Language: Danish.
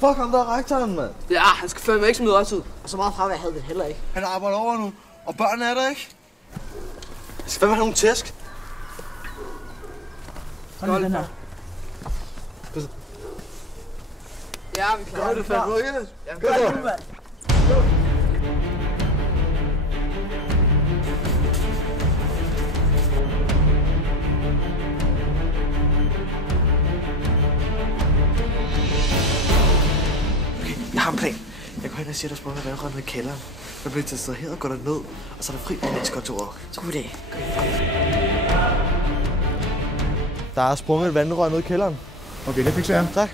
Fuck ham der rektoren, mand. Ja, han skal fandme ikke smide os ud. Og så meget fravær havde vi heller ikke. Han arbejder over nu, og børnene er der ikke. Jeg skal fandme have nogle tæsk. Hold den her. Ja, vi klarer det. Fandme, okay? Ja, gør det, mand. Jeg har en plan. Jeg går hen og siger, at der sprunget vandrør ned i kælderen. Man bliver distraheret, går der ned, og så er der fri på næstkontoret. God idé. Der er sprunget et vandrør ned i kælderen. Okay, det fikser jeg. Tak.